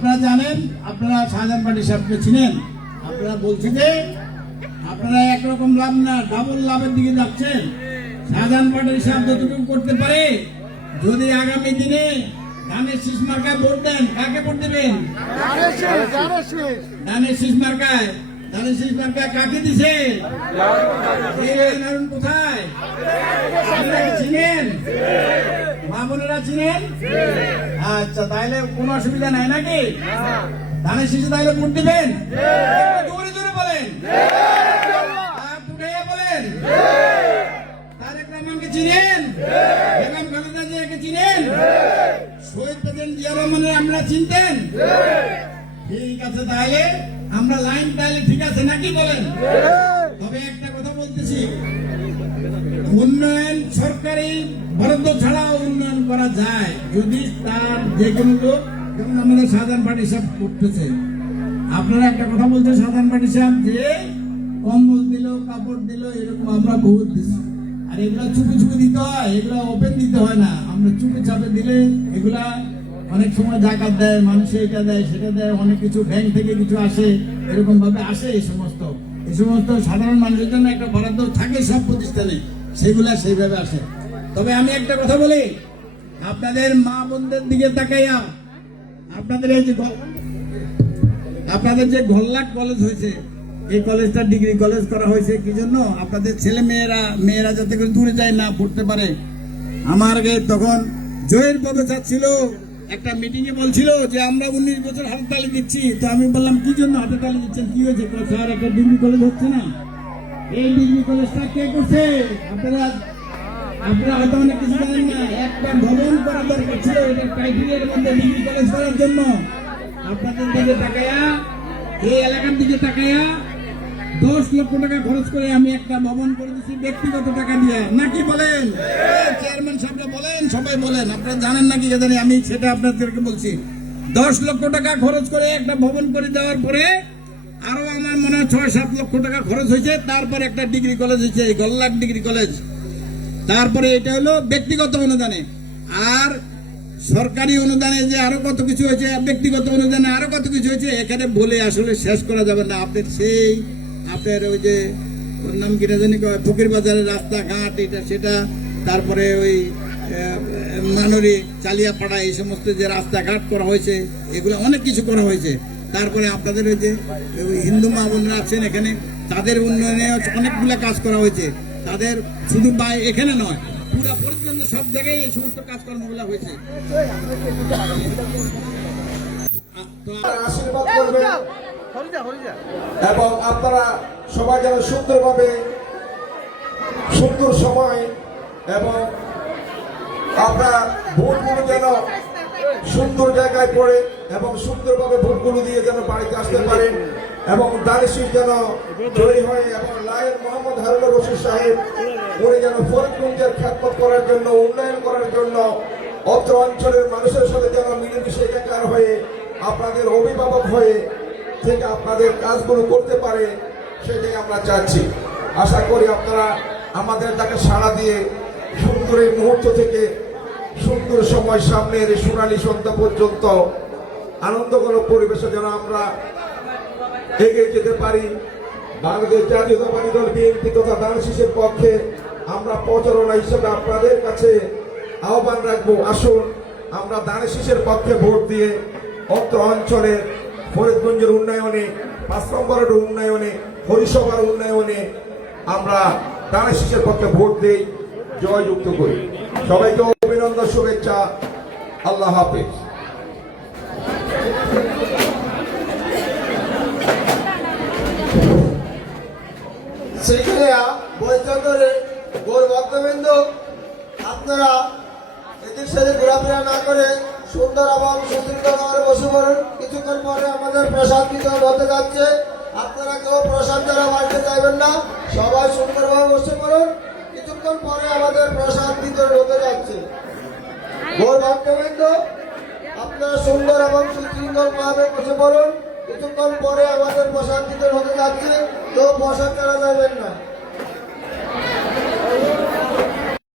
আপনারা জানেন আপনারা শাহজাহান পাটি সাহেবকে চিনেন। আপনারা বলছেন যে আপনারা একরকম লাভ না ডাবল লাভের দিকে যাচ্ছেন। শাহজাহান পাটির সাহেব যতটুকু করতে পারে যদি আগামী দিনে ধানের শীষ মার্কায় ভোট দেন কাকে ভোট দেবেন? ধানের শীষ মার্কায়। ধানের শীষ মার্কায় কাকে দিছে? নারায়ণ কোথায়? চিনেন? মা বোনেরা চিনেন? আচ্ছা তাহলে কোনো অসুবিধা নাই নাকি? ধানের শিশু তাহলে ভোট দিবেন? জোরে জোরে বলেন। বলেন। তারেক রহমানকে চিনেন? বেগম খালেদা জিয়াকে চিনেন? শহীদ প্রেসিডেন্ট জিয়া রহমানের আমরা চিনতেন? ঠিক আছে তাহলে আমরা লাইন তাহলে ঠিক আছে নাকি বলেন? তবে একটা কথা বলতেছি। উন্নয়ন সরকারি বরাদ্দ ছাড়াও উন্নয়ন করা যায় যদি তার যে কোনো লোক যেমন আমাদের সাধারণ পার্টি সাহেব করতেছে। আপনারা একটা কথা বলছেন সাধারণ পার্টি সাহেব যে কম্বল দিল কাপড় দিল এরকম আমরা বহুত দিচ্ছি আর এগুলা চুপি চুপি দিতে হয় এগুলা ওপেন দিতে হয় না। আমরা চুপি চাপে দিলে এগুলা অনেক সময় জাকাত দেয়, মানুষে এটা দেয়, সেটা দেয়, অনেক কিছু ব্যাংক থেকে কিছু আসে, এরকম ভাবে আসে এই সমস্ত। এই সমস্ত সাধারণ মানুষের জন্য একটা বরাদ্দ থাকে সব প্রতিষ্ঠানে, সেগুলা সেইভাবে আসে। তবে আমি একটা কথা বলি, আপনাদের মা বোনদের দিকে তাকাইয়া আপনাদের এই যে আপনাদের যে ঘল্লাক কলেজ হয়েছে, এই কলেজটা ডিগ্রি কলেজ করা হয়েছে, কি জন্য? আপনাদের ছেলে মেয়েরা মেয়েরা যাতে করে দূরে যায় না পড়তে পারে। আমার তখন জয়ের পদে চাচ্ছিল একটা মিটিং এ বলছিল যে, আমরা উনিশ বছর হাতে তালি দিচ্ছি। তো আমি বললাম, কি জন্য হাতে তালি দিচ্ছেন? কি হয়েছে? স্যার, একটা ডিগ্রি কলেজ হচ্ছে না। এই ডিগ্রি কলেজটা কে করছে? আপনারা আপনারা হয়তো অনেক কিছু জানেন না। একটা ভবন করা দরকার ছিল, এটা ক্রাইটেরিয়ার মধ্যে ডিগ্রি কলেজ করার জন্য। আপনাদের দিকে তাকায়া, এই এলাকার দিকে তাকায়া, দশ লক্ষ টাকা খরচ করে আমি একটা ভবন করে দিচ্ছি ব্যক্তিগত টাকা দিয়ে। নাকি বলেন? সাহেবরা বলেন, সবাই বলেন, আপনারা জানেন নাকি জানি আমি সেটা আপনাদেরকে বলছি। দশ লক্ষ টাকা খরচ করে একটা ভবন করে দেওয়ার পরে আরও আমার মনে হয় ছয়, সাত লক্ষ টাকা খরচ হয়েছে, তারপরে একটা ডিগ্রি কলেজ হয়েছে গল্লাক ডিগ্রি কলেজ। তারপরে এটা হলো ব্যক্তিগত অনুদানে। আর সরকারি অনুদানে যে আরও কত কিছু হয়েছে ব্যক্তিগত অনুদানে আরও কত কিছু হয়েছে, এখানে বলে আসলে শেষ করা যাবে না। আপনার সেই, আপনার ওই যে নাম কি না জানি ফকির বাজারের রাস্তাঘাট, এটা, সেটা তারপরে ওই মানরি, চালিয়াপাড়া, এই সমস্ত যে রাস্তাঘাট করা হয়েছে, এগুলো অনেক কিছু করা হয়েছে। তারপরে আপনাদের ওই যে হিন্দু মা বোনরা আছেন এখানে, তাদের উন্নয়নে অনেকগুলো কাজ করা হয়েছে। তাদের শুধু বা এখানে নয়, পুরো পর্যন্ত সব জায়গায় এই সমস্ত কাজকর্মগুলো হয়েছে। এবং আপনারা সবাই যেন সুন্দরভাবে সুন্দর সময় এবং আপনার ভোটগুলো যেন সুন্দর জায়গায় পড়ে এবং সুন্দরভাবে ভোটগুলো দিয়ে যেন বাড়িতে আসতে পারেন এবং দানিশির যেন জয়ী হয় এবং লায়ের মোহাম্মদ হারুন রশিদ সাহেব, উনি যেন ফরিদগঞ্জের খ্যাতমত করার জন্য, উন্নয়ন করার জন্য অত্র অঞ্চলের মানুষের সাথে যেন মিলেমিশে একাকার হয়ে আপনাদের অভিভাবক হয়ে থেকে আপনাদের কাজগুলো করতে পারে, সেটাই আমরা চাচ্ছি। আশা করি আপনারা আমাদের তাকে সাড়া দিয়ে সুন্দর এই মুহূর্ত থেকে সুন্দর সময় সামনের এই সোনালী সন্ধ্যা পর্যন্ত আনন্দঘন পরিবেশে যেন আমরা এগিয়ে যেতে পারি। বাংলাদেশ জাতীয়তাবাদী দল বিএনপি তথা দানশিসের পক্ষে আমরা প্রচারণা হিসেবে আপনাদের কাছে আহ্বান রাখব। আসুন, আমরা দানশিসের পক্ষে ভোট দিয়ে অত্র অঞ্চলের ফরিদগঞ্জের উন্নয়নে, পাঁচ নম্বরের উন্নয়নে, হরিসভার উন্নয়নে আমরা দানশিসের পক্ষে ভোট দেই। জয়যুক্ত করি। সবাইকে অভিনন্দন, শুভেচ্ছা, আল্লাহ হাফেজ। আপনারা ঘোরাফেরা না করে সুন্দর বসে পরে আমাদের প্রসাদ বিতরণ যাচ্ছে। আপনারা কেউ প্রসাদ দ্বারা বাড়তে চাইবেন না। সবাই সুন্দরভাবে বসে পড়ুন। কিছুক্ষণ পরে আমাদের প্রসাদ বিতরণ হতে যাচ্ছে। ভোর ভক্তবৃন্দ আপনারা সুন্দর এবং সুশৃঙ্খলভাবে বসে পড়ুন। কিছুক্ষণ পরে আমাদের প্রসাদ বিতরণ হতে যাচ্ছে। তো প্রসাদ করা যাবেন না।